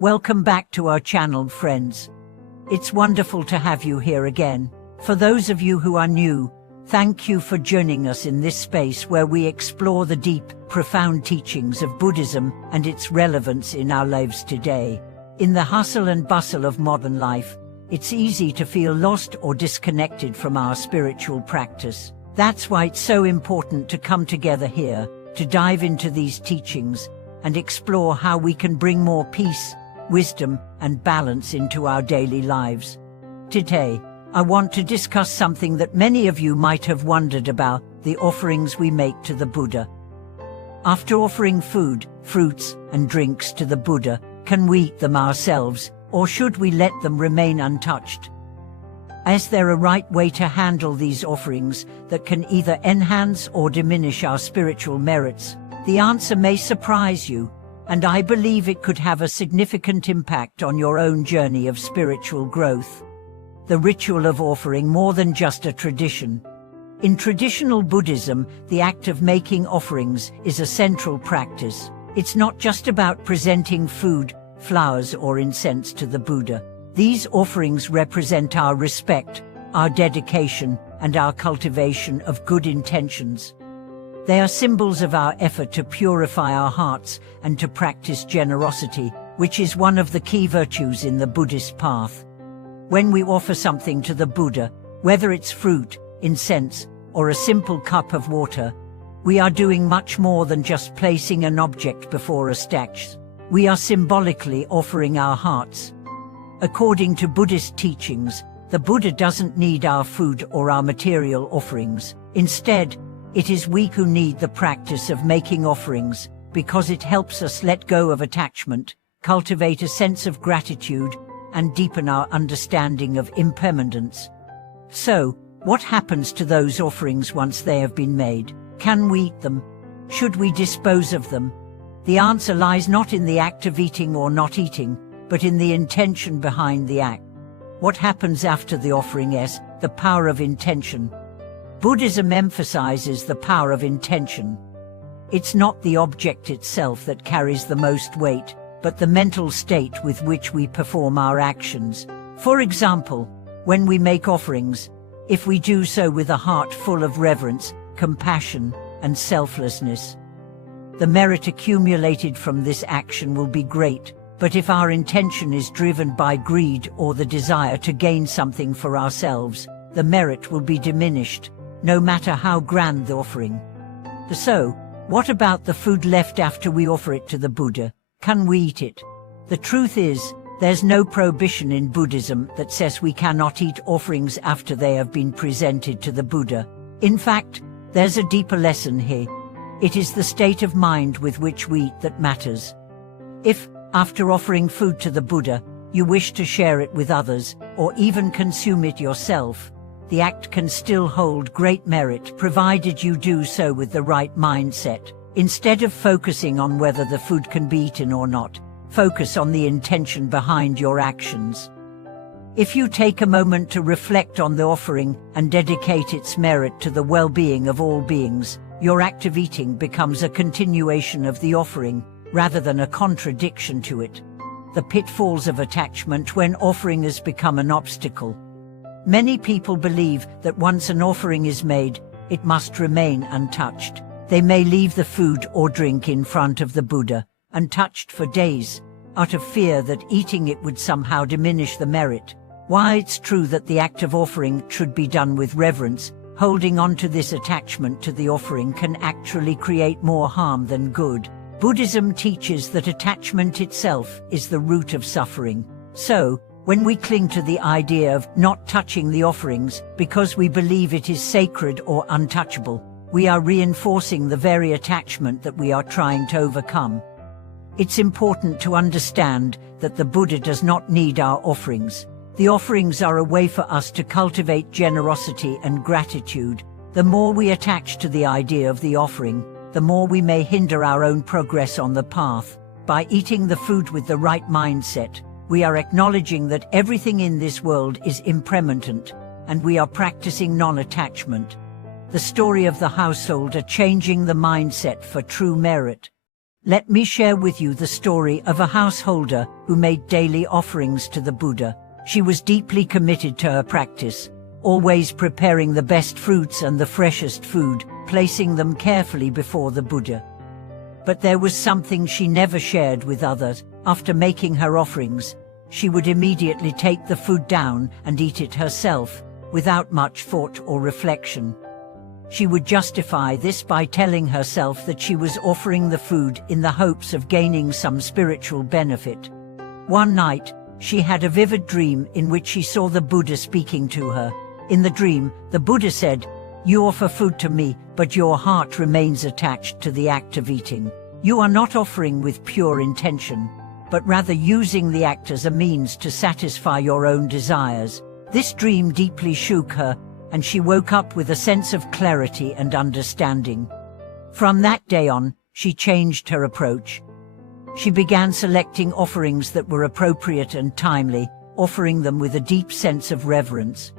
Welcome back to our channel, friends. It's wonderful to have you here again. For those of you who are new, thank you for joining us in this space where we explore the deep, profound teachings of Buddhism and its relevance in our lives today. In the hustle and bustle of modern life, it's easy to feel lost or disconnected from our spiritual practice. That's why it's so important to come together here, to dive into these teachings and explore how we can bring more peace, wisdom, and balance into our daily lives. Today, I want to discuss something that many of you might have wondered about: the offerings we make to the Buddha. After offering food, fruits, and drinks to the Buddha, can we eat them ourselves, or should we let them remain untouched? Is there a right way to handle these offerings that can either enhance or diminish our spiritual merits? The answer may surprise you, and I believe it could have a significant impact on your own journey of spiritual growth. The ritual of offering, more than just a tradition. In traditional Buddhism, the act of making offerings is a central practice. It's not just about presenting food, flowers, or incense to the Buddha. These offerings represent our respect, our dedication, and our cultivation of good intentions. They are symbols of our effort to purify our hearts and to practice generosity, which is one of the key virtues in the Buddhist path. When we offer something to the Buddha, whether it's fruit, incense, or a simple cup of water, we are doing much more than just placing an object before a statue. We are symbolically offering our hearts. According to Buddhist teachings, the Buddha doesn't need our food or our material offerings. Instead, it is we who need the practice of making offerings, because it helps us let go of attachment, cultivate a sense of gratitude, and deepen our understanding of impermanence. So, what happens to those offerings once they have been made? Can we eat them? Should we dispose of them? The answer lies not in the act of eating or not eating, but in the intention behind the act. What happens after the offering is the power of intention. Buddhism emphasizes the power of intention. It's not the object itself that carries the most weight, but the mental state with which we perform our actions. For example, when we make offerings, if we do so with a heart full of reverence, compassion, and selflessness, the merit accumulated from this action will be great. But if our intention is driven by greed or the desire to gain something for ourselves, the merit will be diminished, no matter how grand the offering. So, what about the food left after we offer it to the Buddha? Can we eat it? The truth is, there's no prohibition in Buddhism that says we cannot eat offerings after they have been presented to the Buddha. In fact, there's a deeper lesson here. It is the state of mind with which we eat that matters. If, after offering food to the Buddha, you wish to share it with others, or even consume it yourself, the act can still hold great merit provided you do so with the right mindset. Instead of focusing on whether the food can be eaten or not, focus on the intention behind your actions. If you take a moment to reflect on the offering and dedicate its merit to the well-being of all beings, your act of eating becomes a continuation of the offering, rather than a contradiction to it. The pitfalls of attachment when offering has become an obstacle. Many people believe that once an offering is made, it must remain untouched. They may leave the food or drink in front of the Buddha, untouched for days, out of fear that eating it would somehow diminish the merit. While it's true that the act of offering should be done with reverence, holding on to this attachment to the offering can actually create more harm than good. Buddhism teaches that attachment itself is the root of suffering. So, when we cling to the idea of not touching the offerings because we believe it is sacred or untouchable, we are reinforcing the very attachment that we are trying to overcome. It's important to understand that the Buddha does not need our offerings. The offerings are a way for us to cultivate generosity and gratitude. The more we attach to the idea of the offering, the more we may hinder our own progress on the path. By eating the food with the right mindset, we are acknowledging that everything in this world is impermanent, and we are practicing non-attachment. The story of the householder changing the mindset for true merit. let me share with you the story of a householder who made daily offerings to the Buddha. She was deeply committed to her practice, always preparing the best fruits and the freshest food, placing them carefully before the Buddha. But there was something she never shared with others. After making her offerings, she would immediately take the food down and eat it herself, without much thought or reflection. She would justify this by telling herself that she was offering the food in the hopes of gaining some spiritual benefit. One night, she had a vivid dream in which she saw the Buddha speaking to her. In the dream, the Buddha said, "You offer food to me, but your heart remains attached to the act of eating. You are not offering with pure intention, but rather using the act as a means to satisfy your own desires." This dream deeply shook her, and she woke up with a sense of clarity and understanding. From that day on, she changed her approach. She began selecting offerings that were appropriate and timely, offering them with a deep sense of reverence.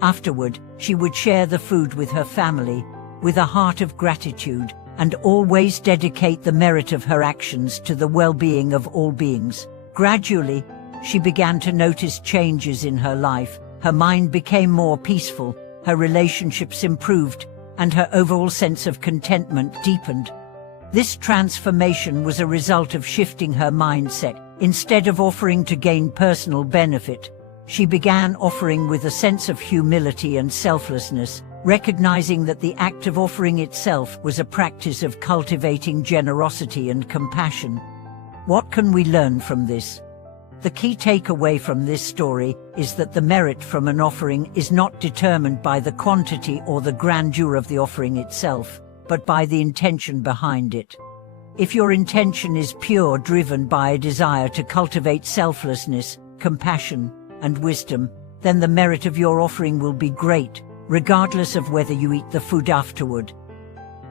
Afterward, she would share the food with her family, with a heart of gratitude, and always dedicate the merit of her actions to the well-being of all beings. Gradually, she began to notice changes in her life. Her mind became more peaceful, her relationships improved, and her overall sense of contentment deepened. This transformation was a result of shifting her mindset. Instead of offering to gain personal benefit, she began offering with a sense of humility and selflessness, recognizing that the act of offering itself was a practice of cultivating generosity and compassion. What can we learn from this? The key takeaway from this story is that the merit from an offering is not determined by the quantity or the grandeur of the offering itself, but by the intention behind it. If your intention is pure, driven by a desire to cultivate selflessness, compassion, and wisdom, then the merit of your offering will be great, regardless of whether you eat the food afterward.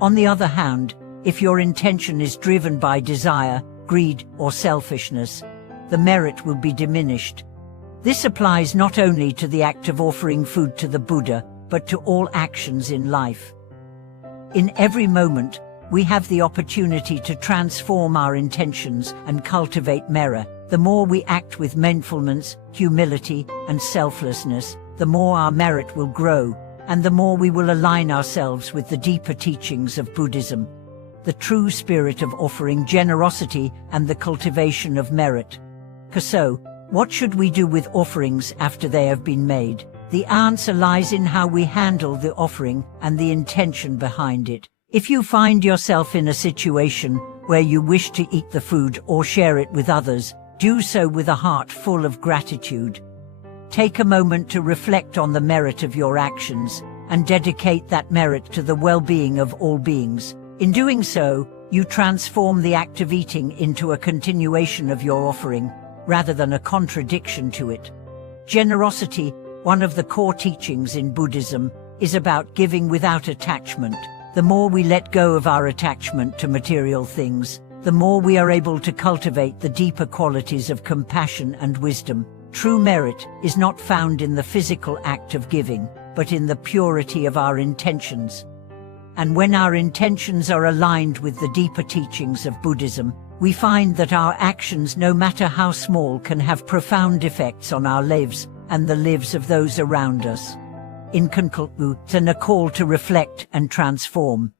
On the other hand, if your intention is driven by desire, greed, or selfishness, the merit will be diminished. This applies not only to the act of offering food to the Buddha, but to all actions in life. In every moment, we have the opportunity to transform our intentions and cultivate merit. The more we act with mindfulness, humility, and selflessness, the more our merit will grow, and the more we will align ourselves with the deeper teachings of Buddhism, the true spirit of offering, generosity, and the cultivation of merit. So, what should we do with offerings after they have been made? The answer lies in how we handle the offering and the intention behind it. If you find yourself in a situation where you wish to eat the food or share it with others, do so with a heart full of gratitude. Take a moment to reflect on the merit of your actions and dedicate that merit to the well-being of all beings. In doing so, you transform the act of eating into a continuation of your offering, rather than a contradiction to it. Generosity, one of the core teachings in Buddhism, is about giving without attachment. The more we let go of our attachment to material things, the more we are able to cultivate the deeper qualities of compassion and wisdom. True merit is not found in the physical act of giving, but in the purity of our intentions. And when our intentions are aligned with the deeper teachings of Buddhism, we find that our actions, no matter how small, can have profound effects on our lives and the lives of those around us. In conclusion, a call to reflect and transform.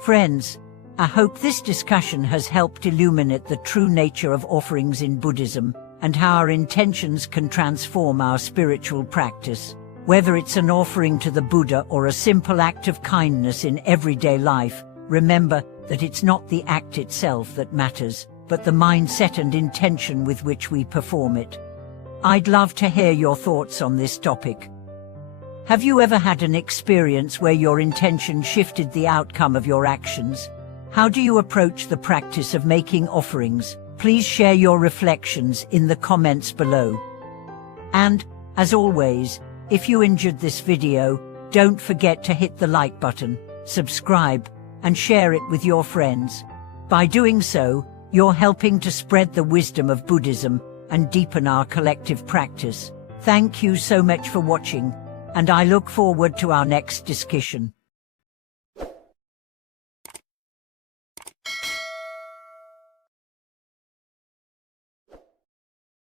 Friends, I hope this discussion has helped illuminate the true nature of offerings in Buddhism and how our intentions can transform our spiritual practice. Whether it's an offering to the Buddha or a simple act of kindness in everyday life, remember that it's not the act itself that matters, but the mindset and intention with which we perform it. I'd love to hear your thoughts on this topic. Have you ever had an experience where your intention shifted the outcome of your actions? How do you approach the practice of making offerings? Please share your reflections in the comments below. And, as always, if you enjoyed this video, don't forget to hit the like button, subscribe, and share it with your friends. By doing so, you're helping to spread the wisdom of Buddhism and deepen our collective practice. Thank you so much for watching, and I look forward to our next discussion.